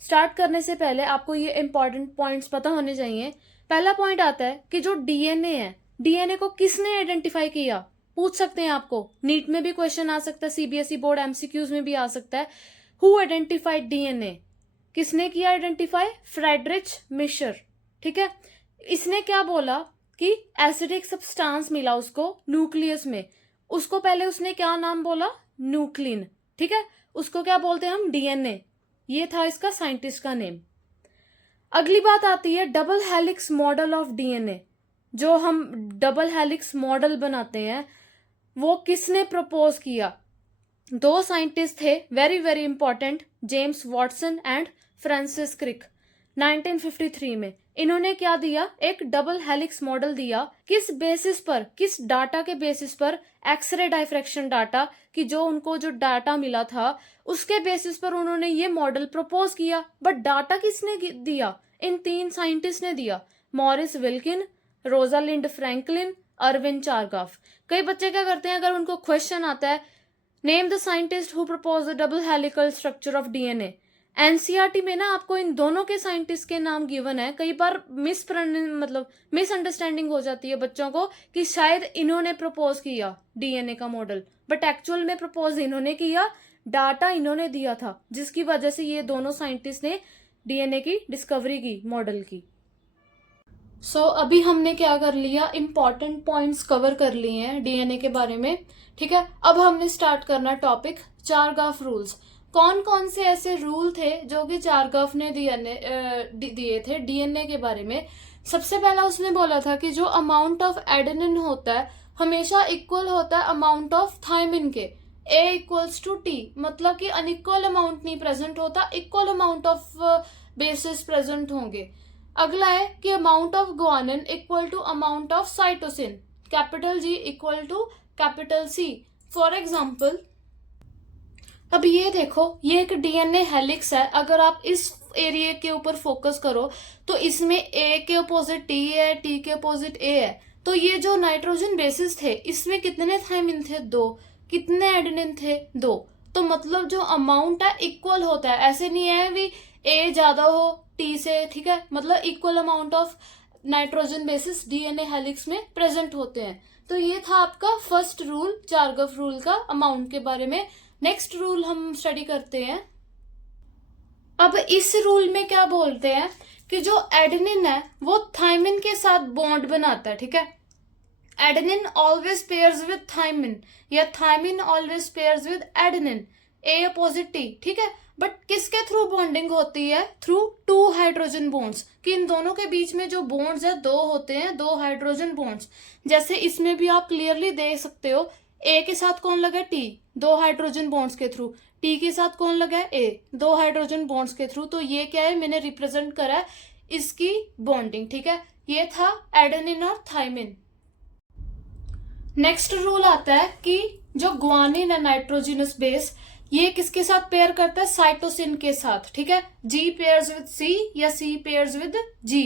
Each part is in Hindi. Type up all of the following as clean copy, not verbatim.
स्टार्ट करने से पहले आपको ये इंपॉर्टेंट पॉइंट्स पता होने चाहिए। पहला पॉइंट आता है कि जो डीएनए है, डीएनए को किसने आइडेंटिफाई किया, पूछ सकते हैं आपको, नीट में भी क्वेश्चन आ सकता है, सीबीएसई बोर्ड एमसीक्यूज में भी आ सकता है। हु आइडेंटिफाइड डीएनए, किसने किया आइडेंटिफाई? Friedrich Miescher. ठीक है, इसने क्या बोला कि एसिडिक सब्सटेंस मिला उसको न्यूक्लियस में, उसको पहले उसने क्या नाम बोला? न्यूक्लिन। ठीक है, उसको क्या बोलते हैं हम? डीएनए। ये था इसका साइंटिस्ट का नेम। अगली बात आती है double helix model of DNA. जो हम डबल हेलिक्स मॉडल बनाते हैं वो किसने प्रपोज किया? दो साइंटिस्ट थे, very very important, James Watson and Francis Crick, 1953 में। इन्होंने क्या दिया? एक डबल हेलिक्स मॉडल दिया। किस बेसिस पर, किस डाटा के बेसिस पर? एक्सरे डायफ्रैक्शन डाटा, कि जो उनको जो डाटा मिला था उसके बेसिस पर उन्होंने ये मॉडल प्रपोज किया। बट डाटा किसने दिया? इन तीन साइंटिस्ट ने दिया, Maurice Wilkin, Rosalind Franklin, Erwin Chargaff. कई बच्चे क्या करते हैं, अगर उनको क्वेश्चन आता है name the scientist who propose the double helical structure of DNA, NCERT में ना आपको इन दोनों के साइंटिस्ट के नाम गिवन है। कई बार मिसअंडरस्टैंडिंग हो जाती है बच्चों को कि शायद इन्होंने प्रपोज किया डीएनए का मॉडल, बट एक्चुअल में प्रपोज इन्होंने किया, डाटा इन्होंने दिया था, जिसकी वजह से ये दोनों साइंटिस्ट ने डीएनए की डिस्कवरी की, मॉडल की। अभी हमने क्या कर लिया? इंपॉर्टेंट पॉइंट्स कवर कर लिए हैं डीएनए के बारे में। ठीक है, अब हमने स्टार्ट करना टॉपिक चारगाफ रूल्स। कौन कौन से ऐसे रूल थे जो कि चारगाफ ने दिए थे डीएनए के बारे में? सबसे पहला उसने बोला था कि जो अमाउंट ऑफ एडेनिन होता है हमेशा इक्वल होता है अमाउंट ऑफ थायमिन के। A इक्वल्स टू T, मतलब कि अनइक्वल अमाउंट नहीं प्रेजेंट होता, equal amount of basis present होंगे। अगला है कि amount of guanine equal to amount of cytosine, capital G equal to capital C। For example, अब ये देखो, ये एक डीएनए हेलिक्स है। अगर आप इस एरिया के ऊपर फोकस करो तो इसमें A के अपोजिट T है, T के अपोजिट A है। तो ये जो नाइट्रोजन बेसिस थे इसमें कितने थायमिन थे? 2। कितने एडेनिन थे? 2। तो मतलब जो अमाउंट है इक्वल होता है, ऐसे नहीं है भी A ज्यादा हो T से। ठीक है, मतलब equal amount of nitrogen bases DNA helix में प्रेजेंट होते हैं। तो ये था आपका फर्स्ट रूल, चारगाफ रूल का, अमाउंट के बारे में। नेक्स्ट रूल हम स्टडी करते हैं। अब इस रूल में क्या बोलते हैं कि जो एडेनिन है वो थायमिन के साथ बॉन्ड बनाता है। ठीक है, adenine always pairs with thymine, या thymine always pairs with adenine, A opposite T। ठीक है, बट किसके थ्रू बॉन्डिंग होती है? थ्रू 2 हाइड्रोजन बॉन्ड्स, कि इन दोनों के बीच में जो बॉन्ड्स है 2 होते हैं, 2 हाइड्रोजन बॉन्ड्स। जैसे इसमें भी आप क्लियरली देख सकते हो, A के साथ कौन लगा है? T, 2 हाइड्रोजन बॉन्ड्स के थ्रू। T के साथ कौन लगा है? A, 2 हाइड्रोजन बॉन्ड्स के थ्रू। तो ये क्या है? मैंने रिप्रेजेंट करा है इसकी बॉन्डिंग। ठीक है, ये था एडेनिन और थायमिन। नेक्स्ट रूल आता है कि जो ग्वानिन है नाइट्रोजिनस बेस, ये किसके साथ पेयर करता है? साइटोसिन के साथ। ठीक है, G पेयर्स विद C या C पेयर्स विद G।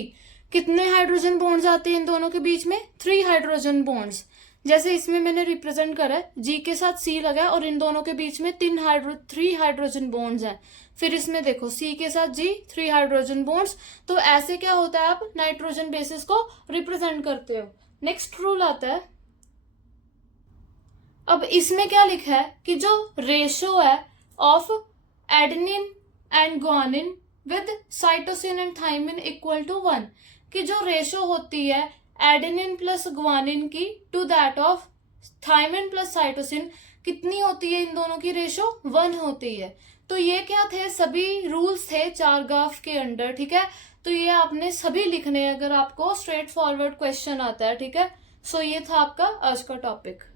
कितने हाइड्रोजन बॉन्ड्स आते हैं इन दोनों के बीच में? 3 हाइड्रोजन बॉन्ड्स। जैसे इसमें मैंने रिप्रेजेंट करा है, G के साथ C लगा है और इन दोनों के बीच में 3 हाइड्रोजन बॉन्ड्स हैं। फिर इसमें देखो, C के साथ G, 3 हाइड्रोजन बॉन्ड्स। तो ऐसे क्या होता है, आप नाइट्रोजन बेसिस को रिप्रेजेंट करते हो। नेक्स्ट रूल आता है, अब इसमें क्या लिखा है कि जो रेशो है of adenine and guanine with cytosine and thymine equal to 1, कि जो रेशो होती है एडेनिन प्लस ग्वानिन की to that of thymine plus cytosine, कितनी होती है? इन दोनों की रेशो 1 होती है। तो ये क्या थे? सभी रूल्स थे चारगाफ के अंडर। ठीक है, तो ये आपने सभी लिखने हैं अगर आपको स्ट्रेट फॉरवर्ड क्वेश्चन आता है। ठीक है, सो ये था आपका आज का टॉपिक।